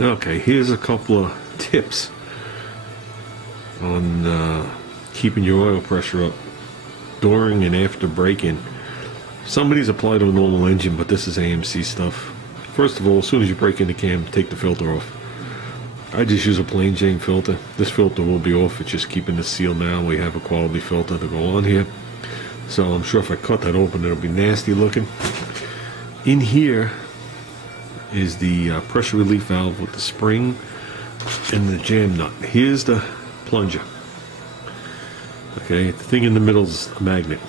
Okay, here's a couple of tips on keeping your oil pressure up during and after break-in. Some of these apply to a normal engine, but this is AMC stuff. First of all, as soon as you break in the cam, take the filter off. I just use a plain Jane filter. This filter will be off. It's just keeping the seal now. We have a quality filter to go on here. So I'm sure if I cut that open, it'll be nasty looking. In here is the pressure relief valve with the spring and the jam nut. Here's the plunger. Okay, the thing in the middle is a magnet.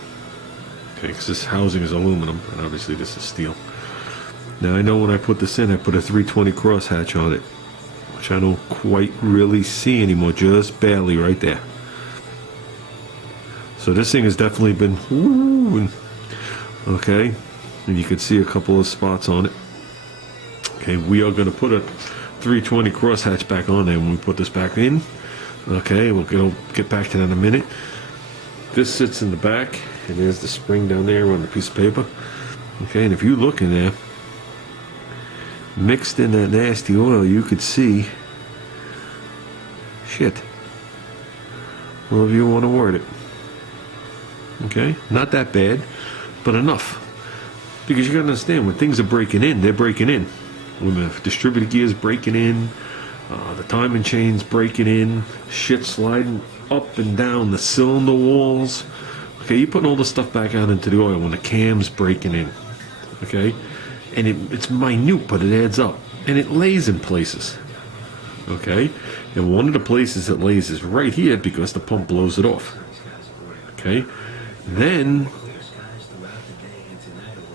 Okay, because this housing is aluminum, and obviously this is steel. Now I know when I put this in, I put a 320 crosshatch on it, which I don't quite really see anymore, just barely right there. So this thing has definitely been woo, okay, and you can see a couple of spots on it. Okay, we are going to put a 320 crosshatch back on there when we put this back in. Okay, we'll get back to that in a minute. This sits in the back, and there's the spring down there on the piece of paper. Okay, and if you look in there, mixed in that nasty oil, you could see shit. However you want to word it. Okay, not that bad, but enough. Because you got to understand, when things are breaking in, they're breaking in. When the distributor gear's breaking in, the timing chain's breaking in, shit sliding up and down the cylinder walls. Okay, you're putting all the stuff back out into the oil when the cam's breaking in. Okay, and it's minute, but it adds up, and it lays in places. Okay, and one of the places it lays is right here because the pump blows it off. Okay, then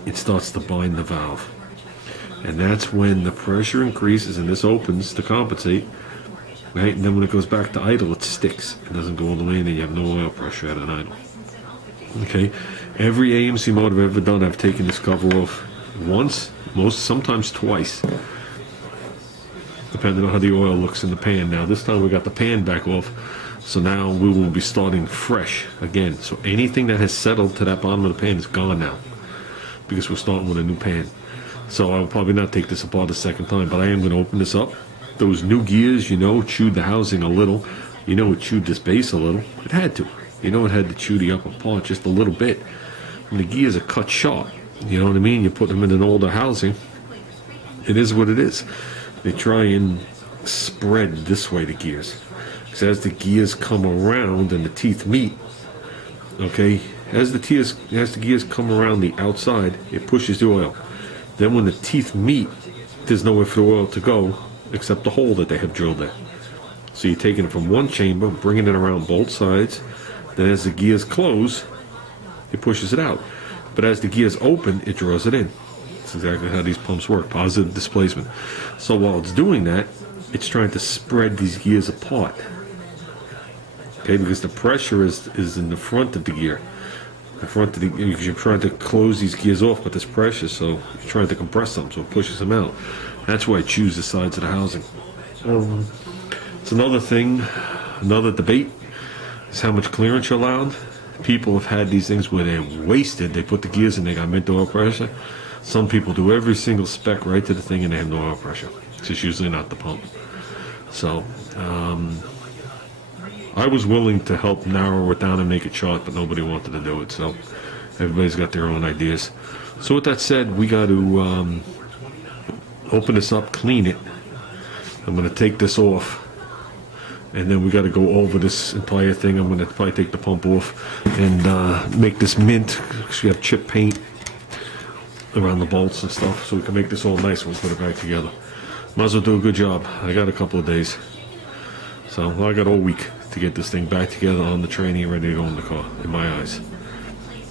it starts to bind the valve, and that's when the pressure increases and this opens to compensate. Right, and then when it goes back to idle, it sticks. It doesn't go all the way in, and you have no oil pressure at an idle. Okay, every AMC motor I've ever done, I've taken this cover off once, sometimes twice, depending on how the oil looks in the pan. Now this time we got the pan back off, so now we will be starting fresh again. So anything that has settled to that bottom of the pan is gone now, because we're starting with a new pan. So I'll probably not take this apart a second time, but I am going to open this up. Those new gears, chewed the housing a little. It chewed this base a little. It had to. It had to chew the upper part just a little bit. When the gears are cut sharp, you know what I mean? You put them in an older housing. It is what it is. They try and spread this way, the gears. Because as the gears come around and the teeth meet, okay, as the gears come around the outside, it pushes the oil. Then when the teeth meet, there's nowhere for the oil to go except the hole that they have drilled there. So you're taking it from one chamber, bringing it around both sides. Then as the gears close, it pushes it out. But as the gears open, it draws it in. That's exactly how these pumps work, positive displacement. So while it's doing that, it's trying to spread these gears apart. Okay, because the pressure is in the front of the gear. Because you're trying to close these gears off with this pressure, so you're trying to compress them, so it pushes them out. That's why I choose the sides of the housing. It's another thing, another debate, is how much clearance you're allowed. People have had these things where they're wasted. They put the gears in, they got mint oil pressure. Some people do every single spec right to the thing and they have no oil pressure. It's just usually not the pump. So, I was willing to help narrow it down and make it short, but nobody wanted to do it, so everybody's got their own ideas. So with that said, we got to open this up, clean it. I'm going to take this off, and then we got to go over this entire thing. I'm going to probably take the pump off and make this mint, because we have chip paint around the bolts and stuff, so we can make this all nice when we put it back together. Might as well do a good job. I got a couple of days. So I got all week to get this thing back together on the train and ready to go in the car, in my eyes.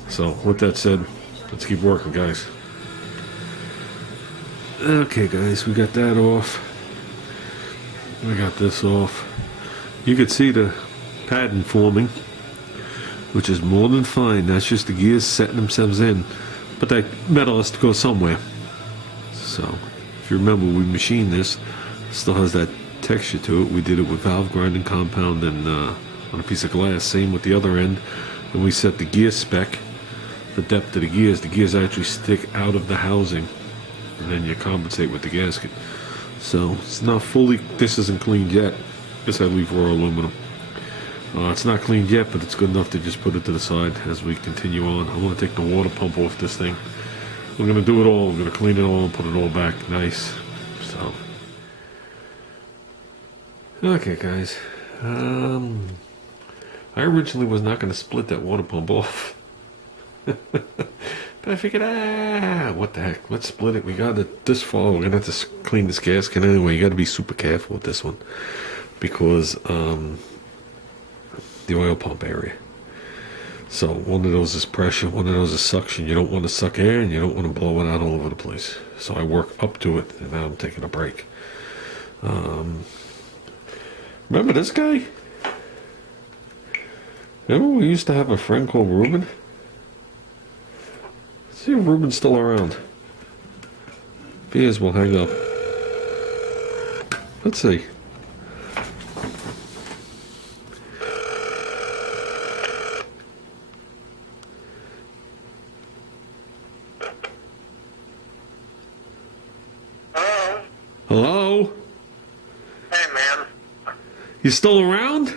So with that said, let's keep working, guys. Okay, guys, we got that off. We got this off. You can see the pattern forming, which is more than fine. That's just the gears setting themselves in. But that metal has to go somewhere. So, if you remember, we machined this. It still has that texture to it. We did it with valve grinding compound and on a piece of glass. Same with the other end. And we set the gear spec, the depth of the gears. The gears actually stick out of the housing, and then you compensate with the gasket. So it's not fully. This isn't cleaned yet. This I leave raw aluminum. It's not cleaned yet, but it's good enough to just put it to the side as we continue on. I want to take the water pump off this thing. I'm going to do it all. I'm going to clean it all and put it all back nice. So, okay, guys. I originally was not going to split that water pump off. But I figured, what the heck? Let's split it. We got it this far. We're going to have to clean this gasket anyway. You got to be super careful with this one. Because, the oil pump area. So one of those is pressure, one of those is suction. You don't want to suck air and you don't want to blow it out all over the place. So I work up to it and now I'm taking a break. Remember this guy? Remember we used to have a friend called Ruben? Let's see if Ruben's still around. If he is, we'll hang up. Let's see. Hello? Hey, man. You still around?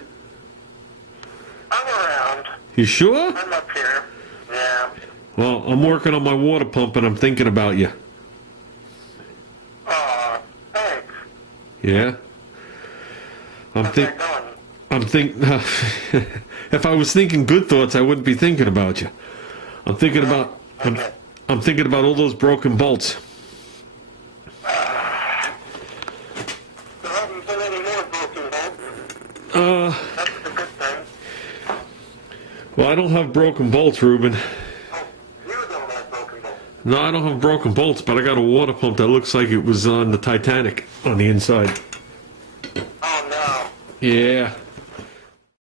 I'm around. You sure? I'm up here. Yeah. Well, I'm working on my water pump and I'm thinking about you. Aw, thanks. Yeah? How's that going? I'm if I was thinking good thoughts, I wouldn't be thinking about you. I'm thinking about I'm thinking about all those broken bolts. There haven't been any more broken bolts. That's a good thing. Well, I don't have broken bolts, Ruben. Oh, you don't have broken bolts. No, I don't have broken bolts, but I got a water pump that looks like it was on the Titanic on the inside. Oh, no. Yeah.